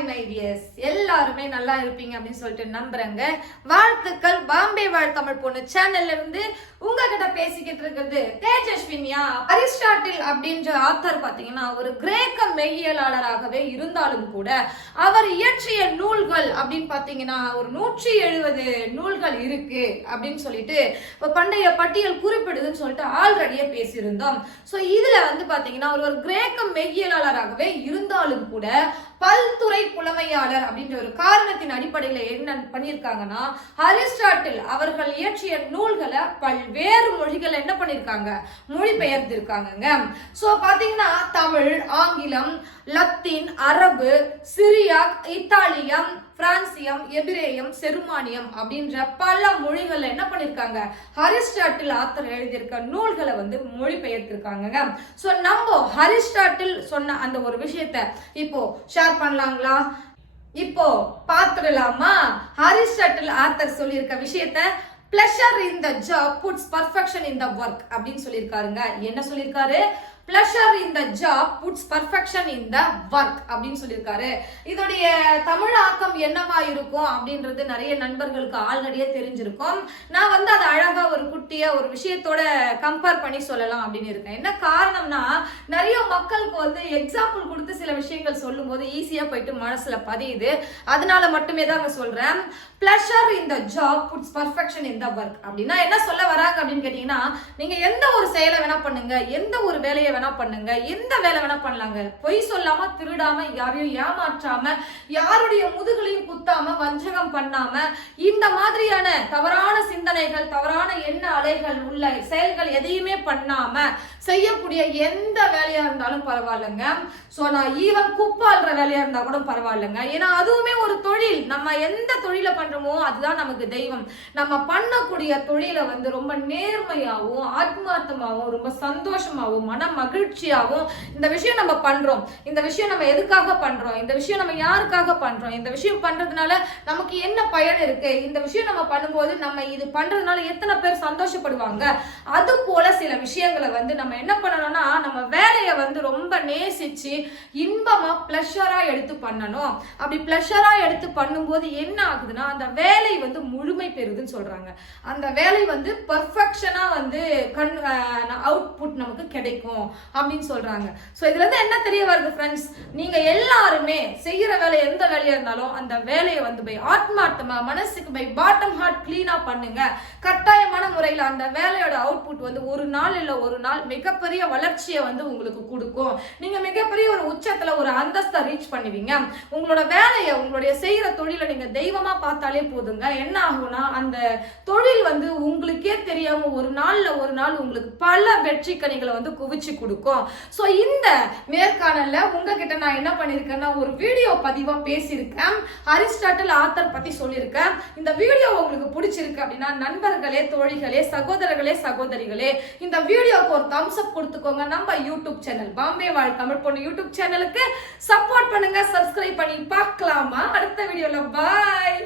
Hi my tears, எல்லாருமே நல்லா இருப்பீங்க அப்படின்னு சொல்லிட்டு நம்புறேங்க. வாழ்த்துக்கள். பாம்பே வாழ் தமிழ் பொண்ணு சேனல்ல இருந்து உங்ககிட்ட பேசிக்கிட்டு இருக்கிறது தேஜஸ்வினியா. அரிஸ்டாட்டில் அப்படின்ற ஆத்தர் பாத்தீங்கன்னா ஒரு கிரேக்க மெய்யியலாளராகவே இருந்தாலும் கூட அவர் இயற்றிய நூல்கள் அப்படின்னு பாத்தீங்கன்னா ஒரு 170 நூல்கள் இருக்கு அப்படின்னு சொல்லிட்டு பண்டைய பட்டியல் குறிப்பிடுதுன்னு சொல்லிட்டு ஆல்ரெடியே பேசியிருந்தோம். சோ இதுல வந்து பாத்தீங்கன்னா ஒரு கிரேக்க மெய்யியலாளராகவே இருந்தாலும் கூட பல்துறை புலமையாளர் அப்படின்ற ஒரு காரணத்தின் அடிப்படையில என்ன பண்ணிருக்காங்கன்னா அரிஸ்டாட்டில் அவர்கள் இயற்றிய நூல்களை பல்வேறு மொழிகள் என்ன பண்ணிருக்காங்க, மொழிபெயர்த்திருக்காங்க. சோ பாத்தீங்கன்னா தமிழ், ஆங்கிலம், லத்தீன், அரபு, சிரியாக், இத்தாலியம், பிரான்சியம், எபிரேயம், செருமானியம் அப்படின்ற பல மொழிகள் என்ன பண்ணிருக்காங்க, அரிஸ்டாட்டில் ஆத்தர் எழுதியிருக்க நூல்களை வந்து மொழிபெயர்த்திருக்காங்க. சோ நம்ம அரிஸ்டாட்டில் சொன்ன அந்த ஒரு விஷயத்தை இப்போ ஷேர் பண்ணலாங்களா? இப்போ பார்த்துடலாமா? அரிஸ்டாட்டில் ஆத்தர் சொல்லியிருக்க விஷயத்தை pleasure in the job puts perfection in the work அப்படின்னு சொல்லியிருக்காருங்க. என்ன சொல்லியிருக்காரு? pleasure in the job puts perfection in the work அப்படின்னு சொல்லியிருக்காரு. இதோடைய தமிழ் ஆக்கம் என்னவா இருக்கும் அப்படின்றது நிறைய நண்பர்களுக்கு ஆல்ரெடியே தெரிஞ்சிருக்கும். நான் வந்து அதை அழகா ஒரு குட்டியா ஒரு விஷயத்தோட கம்பேர் பண்ணி சொல்லலாம் அப்படின்னு இருக்கேன். என்ன காரணம்னா நிறைய மக்களுக்கு வந்து எக்ஸாம்பிள் கொடுத்து சில விஷயங்கள் சொல்லும் போது ஈஸியா போயிட்டு மனசுல பதியுது. அதனால மட்டுமே தான் சொல்றேன். pleasure in the job puts perfection in the work அப்படின்னா என்ன சொல்ல வராங்க அப்படின்னு கேட்டீங்கன்னா, நீங்க எந்த ஒரு செயலை வேணா பண்ணுங்க, எந்த ஒரு வேலையை வேணா பண்ணுங்க, எந்த வேலை வேணா பண்ணலாங்க, பொய் சொல்லாம, திருடாம, யாரையும் ஏமாற்றாம, யாருடைய முதுகலையும் குத்தாம, வஞ்சகம் பண்ணாம, இந்த மாதிரியான தவறான சிந்தனைகள், தவறான எண்ண அலைகள் உள்ள செயல்கள் எதையுமே பண்ணாம செய்யக்கூடிய எந்த வேலையா இருந்தாலும் பரவாயில்லைங்க. சோ நான் ஈவன் குப்பாள்ற வேலையா இருந்தா கூட பரவாயில்லைங்க. ஏன்னா அதுவுமே ஒரு தொழில். நம்ம எந்த தொழிலை பண்றோமோ அதுதான் நமக்கு தெய்வம். நம்ம பண்ணக்கூடிய தொழிலை வந்து ரொம்ப நேர்மையாகவும் ஆத்மார்த்தமாகவும் ரொம்ப சந்தோஷமாகவும் மன மகிழ்ச்சியாகவும் இந்த விஷயம் நம்ம பண்றோம், இந்த விஷயம் நம்ம எதுக்காக பண்றோம், இந்த விஷயம் நம்ம யாருக்காக பண்றோம், இந்த விஷயம் பண்றதுனால நமக்கு என்ன பயன் இருக்கு, இந்த விஷயம் நம்ம பண்ணும்போது நம்ம இது பண்றதுனால எத்தனை பேர் சந்தோஷப்படுவாங்க, அது போல சில விஷயங்களை வந்து நம்ம என்ன பண்ணணும்னா நம்ம வேலையை வந்து ரொம்ப நேசிச்சு இன்பமா பிளஷரா எடுத்து பண்ணணும். அப்படி பிளஷரா எடுத்து பண்ணும்போது என்ன ஆகுதுன்னா அந்த வேலை வந்து முழுமை பெறுதுன்னு சொல்றாங்க. அந்த வேலை வந்து பெர்ஃபெக்ஷனா வந்து அவுட்புட் நமக்கு கிடைக்கும் அப்படின்னு சொல்றாங்க. சோ இதுல இருந்து என்ன தெரிய வருது ஃப்ரெண்ட்ஸ், நீங்க எல்லாருமே செய்யற வேலை எந்த வேலையா இருந்தாலும் அந்த வேலையை வந்து பை ஆத்மார்த்தமா மனசுக்கு பை பாட்டம் ஹார்ட் கிளீனா பண்ணுங்க. கட்டாயமான முறையில் அந்த வேலையோட அவுட்புட் வந்து ஒரு நாள் இல்ல ஒரு நாள் மிகப்பெரிய வளர்ச்சியை வந்து உங்களுக்கு கொடுக்கும். நீங்க மிகப்பெரிய ஒரு உச்சத்துல ஒரு அந்தஸ்தை ரீச் பண்ணுவீங்க. உங்களோட வேலையை, உங்களுடைய செய்யற தொழிலை நீங்க தெய்வமா பார்த்தாலே போதுங்க. என்ன ஆகும்னா அந்த தொழில் வந்து உங்களுக்கே தெரியாம ஒரு நாள்ல ஒரு நாள் உங்களுக்கு பல வெற்றி கனிகளை வந்து குவிச்சு கொடுக்கும். சோ இந்த நேர்காணல்ல உங்ககிட்ட நான் என்ன பண்ணிருக்கேன்னா ஒரு வீடியோ பதிவா பேசியிருக்கேன். அரிஸ்டாட்டில் ஆத்தர் பத்தி சொல்லியிருக்கேன். இந்த வீடியோ உங்களுக்கு பிடிச்சிருக்கு அப்படின்னா நண்பர்களே, தோழிகளே, சகோதரர்களே, சகோதரிகளே இந்த வீடியோக்கு ஒரு தம்ஸ் அப் கொடுத்துக்கோங்க. நம்ம யூடியூப் சேனல் பாம்பே வாழ் தமிழ் பொண்ணு யூடியூப் சேனலுக்கு சப்போர்ட் பண்ணுங்க. சப்ஸ்கிரைப் பண்ணி பார்க்கலாமா அடுத்த வீடியோல? பாய்.